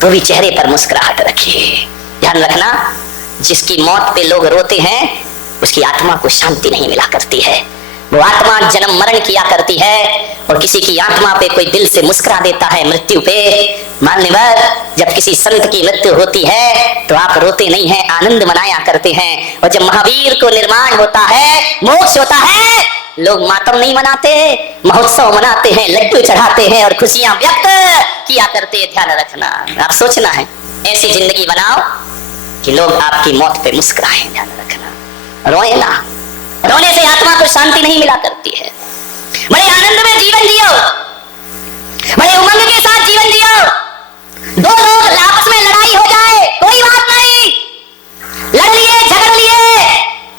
तो भी चेहरे पर मुस्कुराहट रखिए। ध्यान रखना, जिसकी मौत पे लोग रोते हैं उसकी आत्मा को शांति नहीं मिला करती है। वो आत्मा जन्म मरण किया करती है, और किसी की आत्मा पे कोई दिल से मुस्कुरा देता है मृत्यु पे। मान्यवर, जब किसी संत की मृत्यु होती है तो आप रोते नहीं हैं, आनंद मनाया करते हैं। और जब महावीर को निर्माण होता है, मोक्ष होता है, लोग मातम नहीं मनाते, महोत्सव मनाते हैं, लड्डू चढ़ाते हैं और खुशियां व्यक्त किया करते हैं। ध्यान रखना, आप सोचना है ऐसी जिंदगी बनाओ कि लोग आपकी मौत पे मुस्कुराएं। ध्यान रखना, रोए ना, रोने से आत्मा को शांति नहीं मिला करती है। बड़े आनंद में जीवन जियो, बड़े उमंग के साथ जीवन जियो। दो लोग आपस में लड़ाई हो जाए कोई बात नहीं, लड़ लिए झगड़ लिए,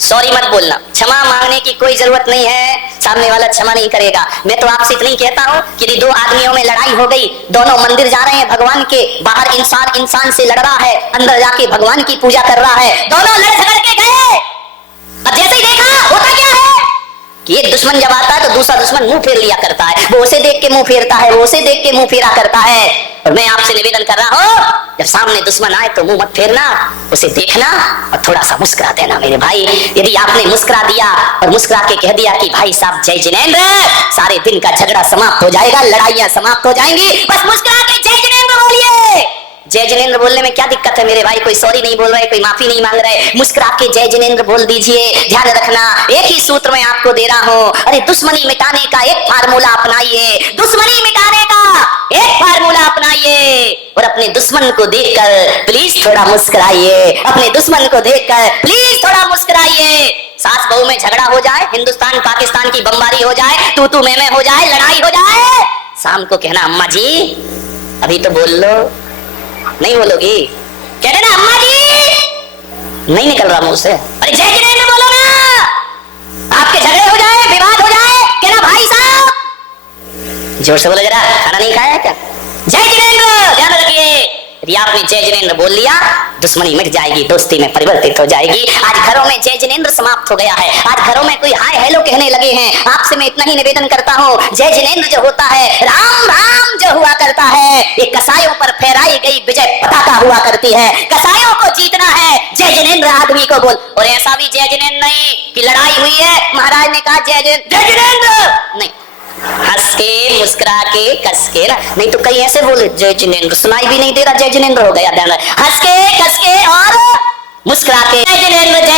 सॉरी मत बोलना, क्षमा मांगने की कोई जरूरत नहीं है, सामने वाला क्षमा नहीं करेगा। मैं तो आपसे इतना ही कहता हूं कि दो आदमियों में लड़ाई हो गई, दोनों मंदिर जा रहे हैं भगवान के, बाहर इंसान इंसान से लड़ रहा है, अंदर जाके भगवान की पूजा कर रहा है, दोनों लड़ झगड़ के गए। अब जैसे ही देखा, होता क्या है कि एक दुश्मन जब आता है तो दूसरा दुश्मन मुंह फेर लिया करता है, वो उसे देख के मुंह फेरता है, वो उसे देख के मुंह फेरा करता है। और मैं आपसे निवेदन कर रहा हूं, जब सामने दुश्मन आए तो मुंह मत फेरना, उसे देखना और थोड़ा सा मुस्कुरा देना। मेरे भाई, यदि आपने मुस्कुरा दिया और मुस्कुरा के कह दिया कि भाई साहब जय जिनेंद्र, सारे दिन का झगड़ा समाप्त हो जाएगा, लड़ाइयां समाप्त हो जाएंगी। बस मुस्कुरा के जय जिनेंद्र बोलिए। जय जिनेंद्र बोलने में क्या दिक्कत है मेरे भाई? कोई सॉरी नहीं बोल रहे, कोई माफी नहीं मांग रहे, मुस्कुरा के जय जिनेंद्र बोल दीजिए। ध्यान रखना, एक ही सूत्र मैं आपको दे रहा हूं, अरे दुश्मनी मिटाने का एक फार्मूला अपनाइए, दुश्मनी मिटाने का एक फार्मूला अपनाइए। और अपने दुश्मन को देखकर प्लीज थोड़ा मुस्कुराइए, अपने दुश्मन को देखकर प्लीज थोड़ा मुस्कुराइए। सास बहू में झगड़ा हो जाए, हिंदुस्तान पाकिस्तान की बमबारी हो जाए, तू तू मैं हो जाए, लड़ाई हो जाए, शाम को कहना अम्मा जी अभी तो बोल लो। नहीं बोलोगी? कह देना अम्मा जी, नहीं निकल रहा मुंह से। अरे जय जिनेंद्र बोलो ना, आपके झगड़े हो जाए, विवाद हो जाए, कहना भाई साहब, जोर से बोलो जरा, खाना नहीं खाया क्या? जय जिनेंद्र। ध्यान रखिए, यदि आपने जय जिनेंद्र बोल लिया, दुश्मनी मिट जाएगी, दोस्ती में परिवर्तित हो जाएगी। आज घरों में जय जिनेंद्र समाप्त हो गया है, आज घरों में कोई हाय हेलो कहने लगे हैं। आपसे मैं इतना ही निवेदन करता हूँ, जय जिनेंद्र जो होता है, राम राम जो हुआ करता है, ये कसायों पर फहराई गई विजय पताका हुआ करती है। कसायों को जीतना है, जय जिनेंद्र आदमी को बोल। और ऐसा भी जय जिनेंद्र नहीं कि लड़ाई हुई है, महाराज ने कहा जय जिनेंद्र, नहीं, हंस के मुस्कुरा के कस के ना, नहीं तो कई ऐसे बोले जय जिनेंद्र, सुनाई भी नहीं दे रहा, जय जिनेंद्र हो गया। हंस के कस के और मुस्कुरा के जय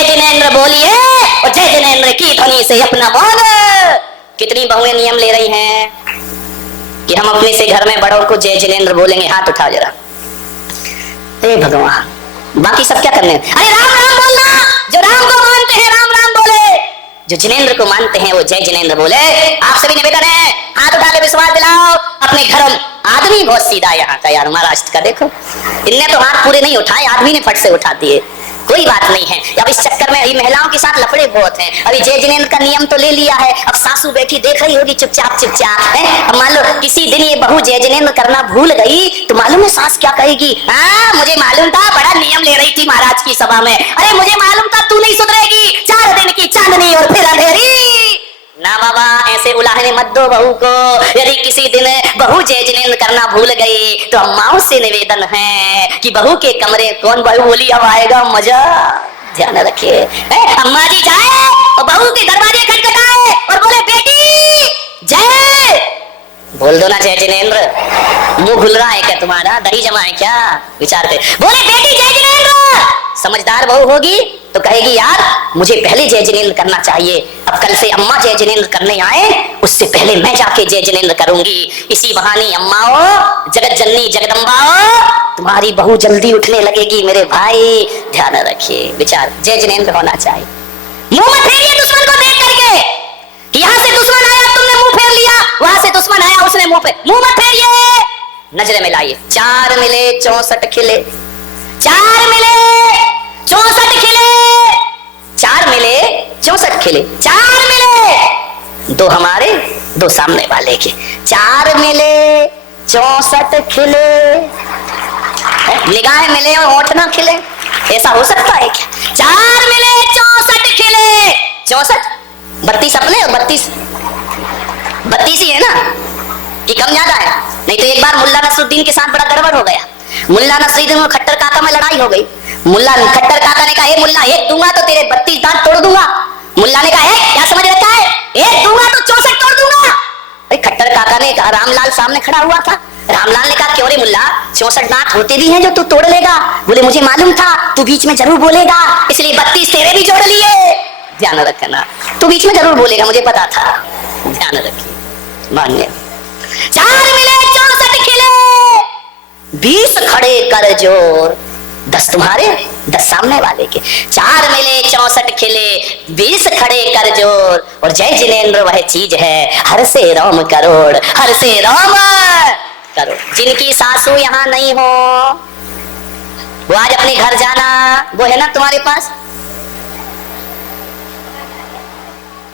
जिनेंद्र बोलिए, और जय जिनेंद्र की ध्वनि से अपना बोल। कितनी बहुएं नियम ले रही हैं कि हम अपने से घर में बड़ों को जय जिनेंद्र बोलेंगे। हाथ उठाओ जरा, हे भगवान, बाकी सब क्या करने? अरे राम राम बोलना, जो राम को मानते हैं राम राम बोले, जो जिनेंद्र को मानते हैं वो जय जिनेंद्र बोले। आपसे भी निवेदन है, हाथ उठा के विश्वास दिलाओ अपने घरों। आदमी बहुत सीधा यहाँ का, यार महाराष्ट्र का देखो, इनने तो हाथ पूरे नहीं उठाए, आदमी ने फट से उठा दिए। कोई बात नहीं है, अब इस चक्कर में अभी महिलाओं के साथ लफड़े बहुत हैं। अभी जय जिनेंद्र का नियम तो ले लिया है, अब सासू बैठी देख रही होगी चुपचाप चुपचाप है। अब मान लो किसी दिन ये बहू जय जिनेंद्र करना भूल गई तो मालूम है सास क्या कहेगी? हाँ मुझे मालूम था, बड़ा नियम ले रही थी महाराज की सभा में, अरे मुझे मालूम था तू नहीं सुधरेगी, 4 दिन की चांदनी और फिर अंधेरी। ना बाबा, ऐसे उलाहने मत दो बहू को। यदि किसी दिन बहू जय जिनेंद्र करना भूल गई तो अम्माओं से निवेदन है कि बहू के कमरे कौन बहू बोली अब आएगा मजा। ध्यान रखिए, अम्मा जी जाए और बहू के दरवाजे खटखटाए और बोले बेटी जय, बोल दो ना जय जिनेंद्र। मुंह खुल रहा है क्या तुम्हारा? दही जमा है क्या? विचारते बोले बेटी जय जिनेंद्र। समझदार बहू होगी तो कहेगी यार मुझे पहले जय जिनेंद्र करना चाहिए, अब कल से अम्मा जय जिनेंद्र करने आए उससे पहले मैं जाके जय जिनेंद्र करूंगी। इसी बहाने अम्माओ, जगत जननी जगदम्बाओ, तुम्हारी बहू जल्दी उठने लगेगी मेरे भाई। ध्यान रखिए, विचार जय जिनेंद्र होना चाहिए। मुंह मत फेरिए दुश्मन को देख करके कि यहाँ से दुश्मन आया तुमने मुंह फेर लिया, वहां से दुश्मन आया उसने मुंह मत फेरिए। नजरें मिलाइए, 4 मिले 64 खिले, 4 मिले 64 खिले, 4 मिले 64 खिले, 4 मिले 2 हमारे 2 सामने वाले के, 4 मिले 64 खिले। निगाहें मिले और होठ ना खिले, ऐसा हो सकता है क्या? 4 मिले 64 खिले, 64 32 अपने और 32 ही है ना कि कम ज्यादा है? नहीं तो एक बार मुल्ला नसरुद्दीन के साथ बड़ा गड़बड़ हो गया। मुल्ला नसरुद्दीन और खट्टर काका में लड़ाई हो गई। मुल्ला खट्टर काका ने कहा, ए मुल्ला एक दूंगा तो तेरे 32 दांत तोड़ दूंगा। मुल्ला ने कहा, क्या समझ रखा है, एक दूंगा तो 64 तोड़ दूंगा। खट्टर काका ने कहा, रामलाल सामने खड़ा हुआ था। रामलाल ने कहा, क्यों रे मुल्ला, 64 दांत होते भी हैं जो तू तोड़ लेगा? बोले, मुझे मालूम था तू बीच में जरूर बोलेगा, इसलिए 32 तेरे भी जोड़ लिए। ध्यान रखना, तू बीच में जरूर बोलेगा, मुझे पता था। ध्यान रखिए, मानिए। 4 मिले 64 खिले, 20 खड़े कर जोर, 10 तुम्हारे 10 सामने वाले के। 4 मिले 64 खिले, 20 खड़े कर जोर, और जय जिनेंद्र वह चीज है, हर से राम करोड़, हर से राम करोड़। जिनकी सासू यहाँ नहीं हो वो आज अपने घर जाना, वो है ना तुम्हारे पास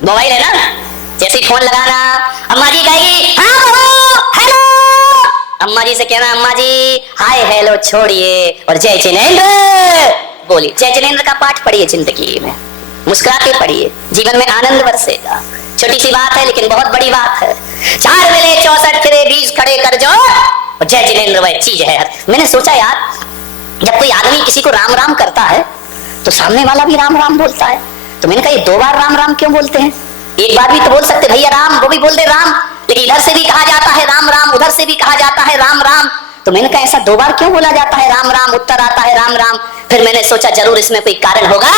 मोबाइल है ना, जैसे ही फोन लगाना अम्मा जी कहेगी हाँ हेलो, अम्मा जी से कहना अम्मा जी हाय हेलो छोड़िए और जय जिनेंद्र बोलिए। जय जिनेंद्र का पाठ पढ़िए, जिंदगी में मुस्कुरा के पढ़िए, जीवन में आनंद बरसेगा। छोटी सी बात है लेकिन बहुत बड़ी बात है। 4 मिले 64 खिले, 20 खड़े कर जो, और जय जिनेंद्र वह चीज है। मैंने सोचा यार, जब कोई आदमी किसी को राम राम करता है तो सामने वाला भी राम राम बोलता है, तो मैंने कहा ये 2 बार राम राम क्यों बोलते हैं? एक बार भी तो बोल सकते भैया राम, वो भी बोल दे राम, लेकिन इधर से भी कहा जाता है राम राम, उधर से भी कहा जाता है राम राम। तो मैंने कहा ऐसा 2 बार क्यों बोला जाता है राम राम, उत्तर आता है राम राम। फिर मैंने सोचा जरूर इसमें कोई कारण होगा,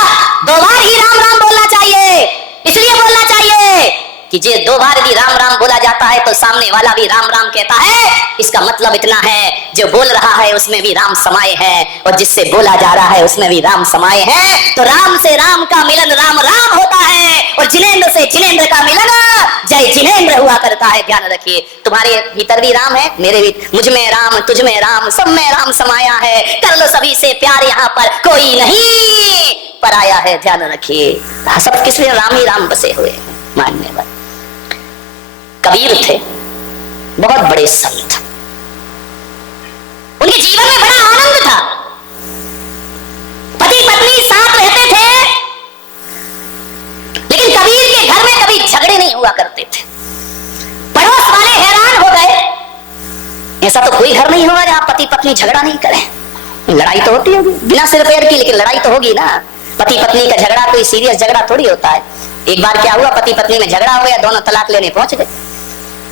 2 बार ही राम राम बोलना चाहिए। इसलिए बोलना चाहिए कि जे 2 बार भी राम राम बोला जाता है तो सामने वाला भी राम राम कहता है। इसका मतलब इतना है, जो बोल रहा है उसमें भी राम समाये है, और जिससे बोला जा रहा है उसमें भी राम समाये है। तो राम से राम का मिलन राम राम होता है, और जिनेंद्र से जिनेंद्र का मिलन जय जिनेंद्र हुआ करता है। ध्यान रखिए, तुम्हारे भीतर भी राम है, मेरे भी, मुझ में राम, तुझ में राम, सब में राम समाया है। कर लो सभी से प्यार, यहाँ पर कोई नहीं पराया है। ध्यान रखिए, सब किसमें राम ही राम बसे हुए हैं। मान्यवर कबीर थे, बहुत बड़े संत, उनके जीवन में बड़ा आनंद था। पति पत्नी साथ रहते थे, लेकिन कबीर के घर में कभी झगड़े नहीं हुआ करते थे। पड़ोस वाले हैरान हो गए, ऐसा तो कोई घर नहीं होगा जहां पति पत्नी झगड़ा नहीं करें। लड़ाई तो होती होगी बिना सिर पैर की, लेकिन लड़ाई तो होगी ना। पति पत्नी का झगड़ा कोई सीरियस झगड़ा थोड़ी होता है। एक बार क्या हुआ, पति पत्नी में झगड़ा हो गया, दोनों तलाक लेने पहुंच गए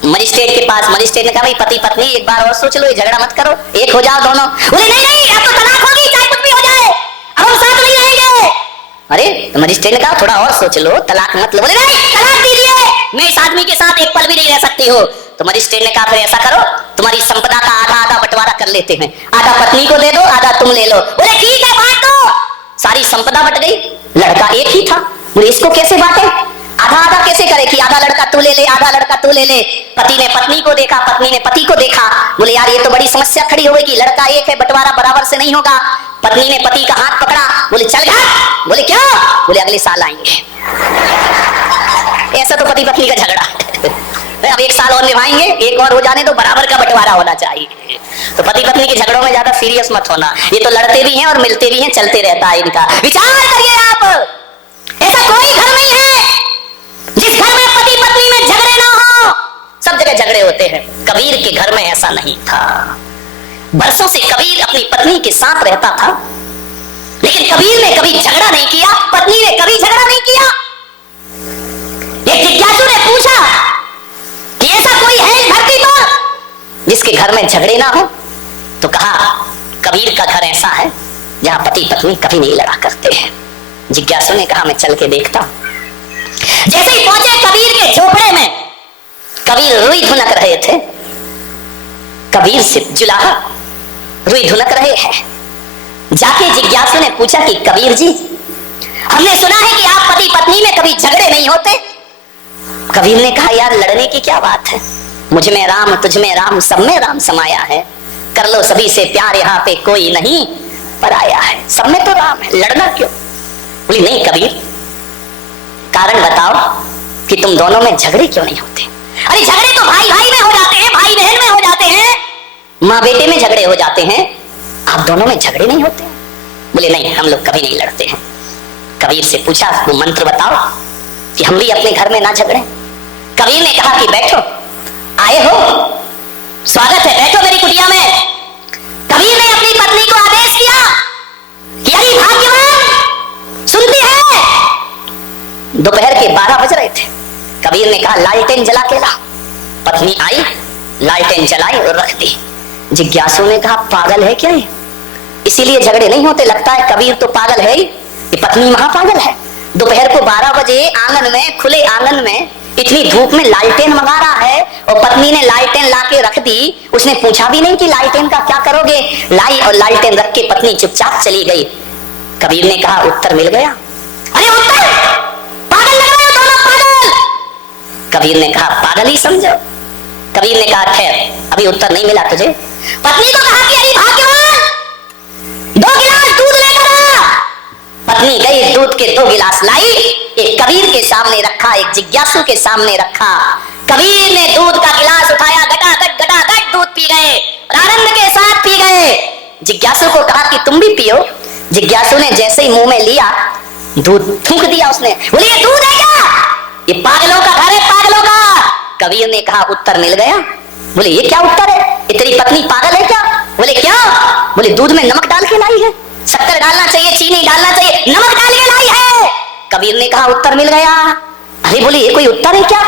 मजिस्ट्रेट के पास। मजिस्ट्रेट ने कहा भाई पति पत्नी एक बार और सोच लो, ये झगड़ा मत करो, एक हो जाओ दोनों। बोले नहीं नहीं, अब तो तलाक होगी, चाहे कुछ भी हो जाए, अब हम साथ नहीं रहेंगे। अरे तो मजिस्ट्रेट ने कहा थोड़ा और सोच लो, तलाक मत लो। बोले नहीं, तलाक दीजिए, मैं इस आदमी के साथ एक पल भी नहीं रह सकती हो। तो मजिस्ट्रेट ने कहा फिर ऐसा करो, तुम्हारी संपदा का आधा आधा बंटवारा कर लेते हैं, आधा पत्नी को दे दो, आधा तुम ले लो। बोले ठीक है बांट दो। सारी संपदा बट गई, लड़का एक ही था। बोले इसको कैसे बांटे, आधा आधा कैसे करे कि आधा लड़का तू ले ले, आधा लड़का तू ले ले। पति ने पत्नी को देखा, पत्नी ने पति को देखा। बोले यार ये तो बड़ी समस्या खड़ी हो गई कि लड़का एक है, बंटवारा बराबर से नहीं होगा। पत्नी ने पति का हाथ पकड़ा, बोले चल घर। बोले क्या? बोले अगले साल आएंगे। ऐसा तो पति पत्नी का झगड़ा अब 1 साल और निभाएंगे, एक और हो जाने तो बराबर का बंटवारा होना चाहिए। तो पति पत्नी के झगड़ों में ज्यादा सीरियस मत होना, ये तो लड़ते भी हैं और मिलते भी हैं, चलते रहता है इनका। विचार करिए आप, ऐसा कोई घर नहीं है जिस घर में पति पत्नी में झगड़े ना हो। सब जगह झगड़े होते हैं, कबीर के घर में ऐसा नहीं था। बरसों से कबीर अपनी पत्नी के साथ रहता था, लेकिन कबीर ने कभी झगड़ा नहीं किया, पत्नी ने कभी झगड़ा नहीं किया। एक जिज्ञासु ने पूछा कि ऐसा कोई है इस धरती पर जिसके घर में झगड़े ना हो? तो कहा कबीर का घर ऐसा है जहां पति पत्नी कभी नहीं लड़ा करते हैं। जिज्ञासु ने कहा मैं चल के देखता हूं। जैसे ही पहुंचे कबीर के झोपड़े में, कबीर रुई धुनक रहे थे। कबीर से जुलाहा रुई धुनक रहे हैं। जाके जिज्ञासु ने पूछा कि कबीर जी, हमने सुना है कि आप पति पत्नी में कभी झगड़े नहीं होते। कबीर ने कहा यार लड़ने की क्या बात है, मुझ में राम, तुझ में राम, सब में राम समाया है। कर लो सभी से प्यार, यहाँ पे कोई नहीं पराया है। सब में तो राम है, लड़ना क्यों? बोली नहीं कबीर, कारण बताओ कि तुम दोनों में झगड़े क्यों नहीं होते? अरे झगड़े तो भाई भाई में हो जाते हैं, भाई बहन में हो जाते हैं, माँ बेटे में झगड़े हो जाते हैं, आप दोनों में झगड़े नहीं होते? बोले नहीं, हम लोग कभी नहीं लड़ते हैं। कबीर से पूछा वो मंत्र बताओ कि हम भी अपने घर में ना झगड़े। कबीर ने कहा कि बैठो, आए हो, स्वागत है, बैठो मेरी कुटिया में। कबीर ने अपने दोपहर के 12 बज रहे थे। कबीर ने कहा लालटेन जला के ला। पत्नी आई, लालटेन जलाई और रख दी। जिज्ञासु ने कहा पागल है क्या ये? इसीलिए झगड़े नहीं होते, लगता है कबीर तो पागल है, ये पत्नी महापागल है। दोपहर को 12 बजे आंगन में, खुले आंगन में, इतनी धूप में लालटेन मंगा रहा है और पत्नी ने लालटेन लाके रख दी। उसने पूछा भी नहीं कि लालटेन का क्या करोगे। लाई और लालटेन रख के पत्नी चुपचाप चली गई। कबीर ने कहा उत्तर मिल गया। अरे उत्तर, पागल लग रहे हो दोनों, पागल। कबीर ने कहा पागल ही समझो। कबीर ने कहा ठहर, अभी उत्तर नहीं मिला तुझे। पत्नी को कहा कि अरे भाग्यवान, 2 गिलास दूध लेकर आ। पत्नी गई, दूध के 2 गिलास लाई, एक कबीर के सामने रखा, एक जिज्ञासु के सामने रखा। कबीर ने दूध का गिलास उठाया, गटागट दूध पी गए, आनंद के साथ पी गए। जिज्ञासु को कहा कि तुम भी पियो। जिज्ञासु ने जैसे ही मुंह में लिया, दूध थूक दिया उसने। बोले ये दूध है क्या? ये पागलों का घर है, पागलों का। कबीर ने कहा उत्तर मिल गया। बोले ये क्या उत्तर है? ये तेरी पत्नी पागल है क्या? बोले क्या? बोले दूध में नमक डाल के लाई है, शक्कर डालना चाहिए, चीनी डालना चाहिए, नमक डाल के लाई है। कबीर ने कहा उत्तर मिल गया। अरे बोले ये कोई उत्तर है क्या?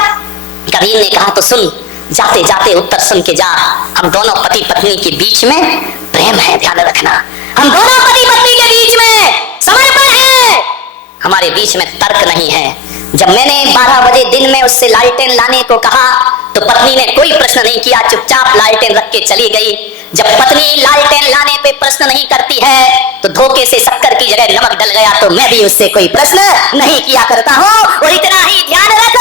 कबीर ने कहा तो सुन, जाते जाते उत्तर सुन के जा। हम दोनों पति पत्नी के बीच में प्रेम है, ध्यान रखना। हम दोनों पति पत्नी के बीच में समर्पण है, हमारे बीच में तर्क नहीं है। जब मैंने 12 बजे दिन में उससे लालटेन लाने को कहा तो पत्नी ने कोई प्रश्न नहीं किया, चुपचाप लालटेन रख के चली गई। जब पत्नी लालटेन लाने पे प्रश्न नहीं करती है तो धोखे से शक्कर की जगह नमक डल गया तो मैं भी उससे कोई प्रश्न नहीं किया करता हूँ। और इतना ही ध्यान रख,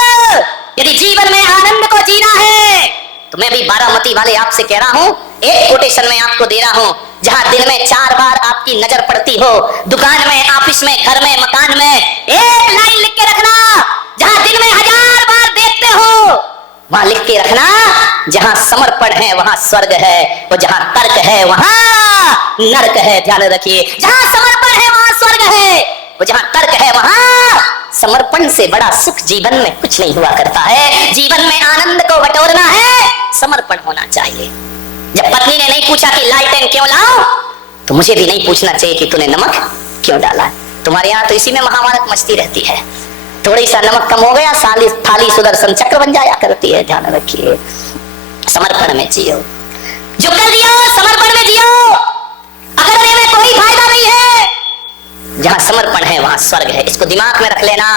यदि जीवन में आनंद को जीना है तो मैं भी बारामती वाले आपसे कह रहा हूँ, एक कोटेशन में आपको दे रहा हूँ। जहां दिन में 4 बार आपकी नजर पड़ती हो, दुकान में, ऑफिस में, घर में, मकान में, एक लाइन लिख के रखना। जहां दिन में 1000 बार देखते हो वहां लिख के रखना, जहां समर्पण है वहां स्वर्ग है, और जहां तर्क है वहां नरक है। ध्यान रखिए, जहां समर्पण है वहां स्वर्ग है, और जहां तर्क है वहां समर्पण से बड़ा सुख जीवन में कुछ नहीं हुआ करता है। जीवन में आनंद को बटोरना है, समर्पण होना चाहिए। जब पत्नी ने नहीं पूछा कि लालटेन क्यों लाओ, तो मुझे भी नहीं पूछना चाहिए कि तूने नमक क्यों डाला है। तुम्हारे यहाँ तो इसी में महाभारत मचती रहती है। थोड़ी सा नमक कम हो गया, थाली सुदर्शन चक्र बन जाया करती है। ध्यान रखिए, समर्पण में जियो, जो कर दिया समर्पण में जियो। अकड़ने में कोई फायदा नहीं है। जहां समर्पण है वहां स्वर्ग है, इसको दिमाग में रख लेना।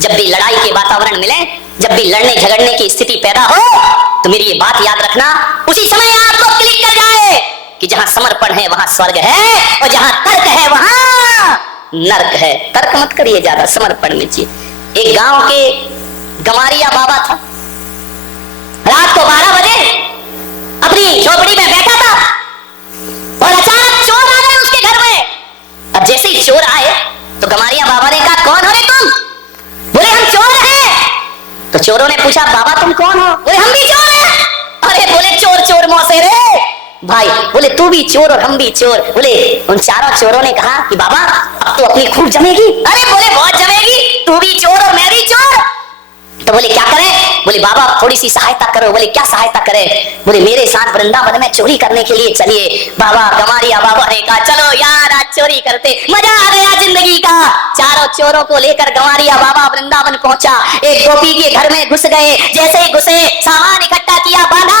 जब भी लड़ाई के वातावरण मिले, जब भी लड़ने झगड़ने की स्थिति पैदा हो, तो मेरी ये बात याद रखना, उसी समय आपको क्लिक कर जाए कि जहां समर्पण है वहां स्वर्ग है, और जहां तर्क है वहां नरक है। तर्क मत करिए ज्यादा, समर्पण में जिए। एक गांव के गमारिया बाबा था, रात को 12 बजे अपनी झोपड़ी में बैठा था और अचानक चोर आ गए उसके घर में। अब जैसे ही चोर आए तो गमारिया बाबा ने कहा कौन हो रे तुम? बोले हम चोर हैं। तो चोरों ने पूछा बाबा तुम कौन हो? बोले हम भी चोर हैं। अरे बोले चोर चोर मौसे रे भाई, बोले तू भी चोर और हम भी चोर। बोले उन चारों चोरों ने कहा कि बाबा अब तो अपनी खूब जमेगी। अरे बोले बहुत जमेगी, तू भी चोर और मैं भी चोर। तो बोले क्या करें? बोले बाबा थोड़ी सी सहायता करो। बोले क्या सहायता करें? बोले मेरे साथ वृंदावन में चोरी करने के लिए चलिए। बाबा गमारिया बाबा ने कहा चलो यार आज चोरी करते, मजा आ गया जिंदगी का। चारों चोरों को लेकर गमारिया बाबा वृंदावन पहुंचा। एक गोपी के घर में घुस गए। जैसे ही घुसे सामान इकट्ठा किया, बांधा,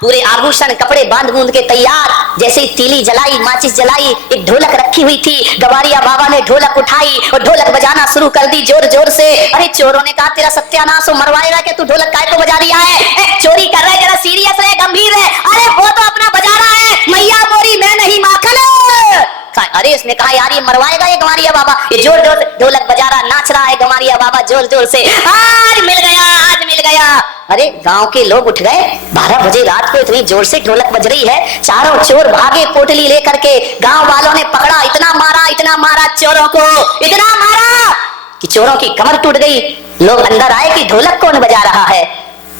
पूरे आभूषण कपड़े बांध बूंद के तैयार। जैसे ही तीली जलाई, माचिस जलाई, एक ढोलक रखी हुई थी। गवारिया बाबा ने ढोलक उठाई और ढोलक बजाना शुरू कर दी जोर जोर से। अरे चोरों ने कहा तेरा सत्यानाश हो, मरवाएगा क्या तू? ढोलक काय को बजा रिया है? चोरी कर रहा है, जरा सीरियस है, गंभीर है। अरे वो तो अपना बजा रहा है, मैया मोरी मैं नहीं माखन। अरे उसने कहा यार ये मरवाएगा ये गवारिया बाबा, ये जोर जोर ढोलक बजा रहा, नाच रहा है गवारिया बाबा जोर जोर से। आज मिल गया, आज मिल गया। अरे गांव के लोग उठ गए। 12 बजे रात को इतनी जोर से ढोलक बज रही है। चारों चोर भागे पोटली लेकर के। गांव वालों ने पकड़ा, इतना मारा चोरों को, इतना मारा कि चोरों की कमर टूट गई। लोग अंदर आए कि ढोलक कौन बजा रहा है।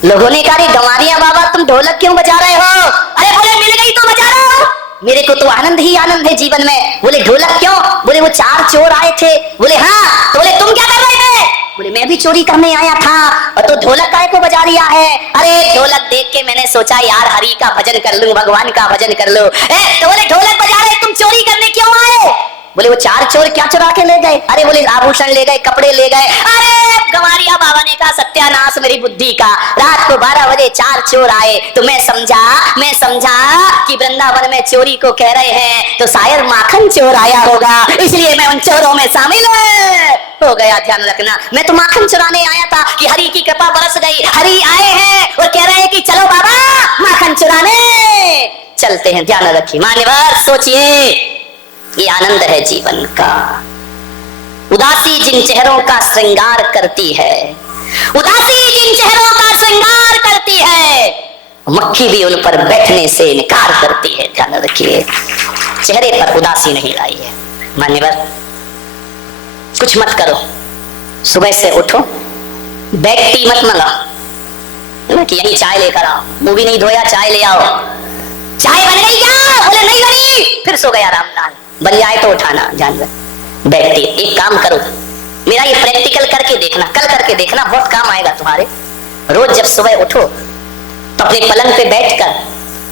लोगों ने कहा गवारिया बाबा तुम ढोलक क्यों बजा रहे हो? अरे बोले मिल गई तो बजा रहा हूं, मेरे को तो आनंद ही आनंद है जीवन में। बोले ढोलक क्यों? बोले वो 4 चोर आए थे। बोले हाँ। तो बोले तुम क्या कर रहे थे? बोले मैं भी चोरी करने आया था। और तो ढोलक काय को बजा रिया है? अरे ढोलक देख के मैंने सोचा यार हरि का भजन कर लूं, भगवान का भजन कर लूं। तो बोले ढोलक बजा रहे, तुम चोरी करने क्यों आए? बोले वो 4 चोर क्या चुरा के ले गए? अरे बोले आभूषण ले गए, कपड़े ले गए। अरे था सत्यानाश मेरी बुद्धि का। रात को 12 बजे 4 चोर आए तो मैं समझा कि वृंदावन में चोरी को कह रहे हैं तो शायद माखन चोर आया होगा, इसलिए मैं उन चोरों में शामिल हो गया। ध्यान रखना, मैं तो माखन चुराने आया था कि हरि की कृपा बरस गई, हरि आए हैं और कह रहे हैं कि चलो बाबा माखन चुराने चलते हैं। ध्यान रखिए मान्यवर, सोचिए, ये आनंद है जीवन का। उदासी जिन चेहरों का श्रृंगार करती है, उदासी जिन चेहरों का श्रृंगार करती है, मक्खी भी उन पर बैठने से इनकार करती है। ध्यान रखिए, चेहरे पर उदासी नहीं लाई है। मान्यवर, कुछ मत करो, सुबह से उठो, बैग टी मत मंगाओ कि यही चाय लेकर आओ, मुंह भी नहीं धोया चाय ले आओ, चाय बन गई क्या? बोले नहीं बनी, फिर सो गया आराम नाल। बन जाए तो उठाना। जान बैग टी, एक काम करो, मेरा ये प्रैक्टिकल करके देखना, कल करके देखना, बहुत काम आएगा तुम्हारे। रोज जब सुबह उठो तो अपने पलंग पे बैठकर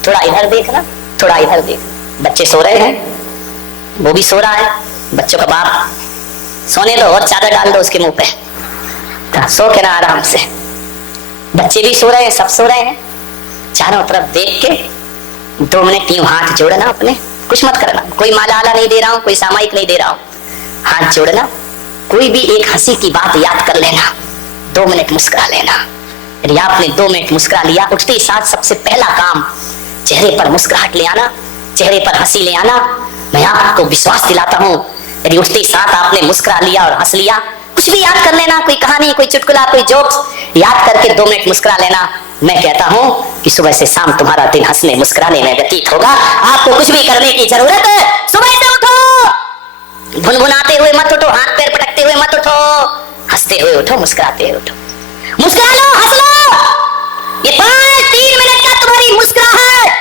थोड़ा इधर देखना, थोड़ा इधर देखना। बच्चे सो रहे हैं, वो भी सो रहा है, बच्चों का बाप सोने दो और चादर डाल दो उसके मुंह पे, सो के ना आराम से। बच्चे भी सो रहे हैं, सब सो रहे हैं, चारों तरफ देख के 2 मिनट यूं हाथ जोड़ना अपने, कुछ मत करना, कोई माला आला नहीं दे रहा हूं, कोई सामायिक नहीं दे रहा हूं, हाथ जोड़ना, कोई भी एक हंसी की बात याद कर लेना, 2 मिनट मुस्कुरा लेना। यदि आपने 2 मिनट मुस्कुरा लिया, उठते ही साथ सबसे पहला काम चेहरे पर मुस्कुराहट ले आना, चेहरे पर हंसी ले आना। मैं आपको विश्वास दिलाता हूं, यदि उठते ही साथ आपने मुस्कुरा लिया और हंस लिया, कुछ भी याद कर लेना, कोई कहानी, कोई चुटकुला, कोई जोक्स याद करके 2 मिनट मुस्कुरा लेना। मैं कहता हूं कि सुबह से शाम तुम्हारा दिन हंसने मुस्कुराने में व्यतीत होगा। आपको कुछ भी करने की जरूरत है, सुबह से उठो, भुनभुनाते हुए मत उठो, हाथ पैर पटकते हुए मत उठो, हंसते हुए उठो, मुस्कुराते हुए उठो, मुस्कुरा लो, हंस लो। ये 5-3 मिनट का तुम्हारी मुस्कुराहट,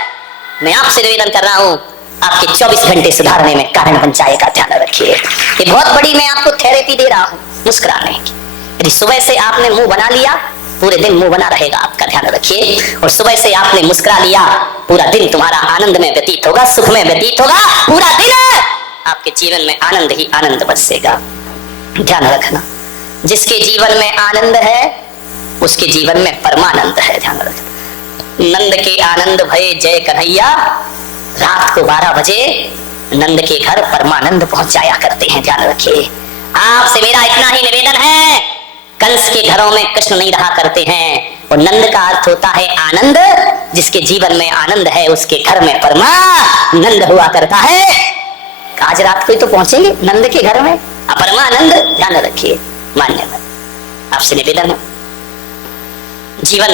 मैं आपसे निवेदन कर रहा हूं, आपके 24 घंटे सुधारने में कारण बन जाएगा। ध्यान रखिए, ये बहुत बड़ी मैं आपको थेरेपी दे रहा हूं मुस्कुराने की। यदि सुबह से आपने मुंह बना लिया, पूरे दिन मुंह बना रहेगा आपका। ध्यान रखिए, और सुबह से आपने मुस्कुरा लिया, पूरा दिन तुम्हारा आनंद में व्यतीत होगा, सुख में व्यतीत होगा, पूरा दिन आपके जीवन में आनंद ही आनंद बरसेगा। ध्यान रखना, जिसके जीवन में आनंद है उसके जीवन में परमानंद है। ध्यान रखना, नंद के आनंद भये जय कन्हैया, रात को 12 बजे नंद के घर परमानंद पहुंच जाया करते हैं। ध्यान रखिए, आपसे मेरा इतना ही निवेदन है, कंस के घरों में कृष्ण नहीं रहा करते हैं, और नंद का अर्थ होता है आनंद। जिसके जीवन में आनंद है उसके घर में परमानंद हुआ करता है। आज रात को ही तो पहुंचेंगे नंद के घर में, परमानंद। ध्यान रखिए मान्यवर, आपसे निवेदन है, जीवन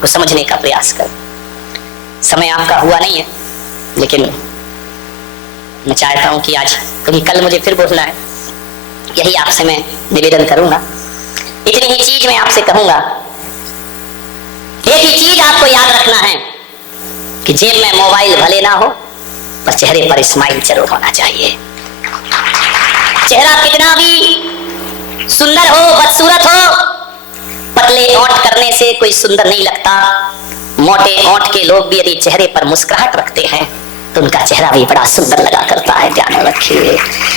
को समझने का प्रयास कर। समय आपका हुआ नहीं है, लेकिन मैं चाहता हूं कि आज, क्योंकि कल मुझे फिर बोलना है, यही आपसे मैं निवेदन करूंगा। इतनी ही चीज मैं आपसे कहूंगा, एक ही चीज आपको याद रखना है कि जेब में मोबाइल भले ना हो पर चेहरे पर स्माइल जरूर होना चाहिए। चेहरा कितना भी सुंदर हो, बदसूरत हो, पतले ओंठ करने से कोई सुंदर नहीं लगता। मोटे ओंठ के लोग भी यदि चेहरे पर मुस्कुराहट रखते हैं तो उनका चेहरा भी बड़ा सुंदर लगा करता है। ध्यान रखिए।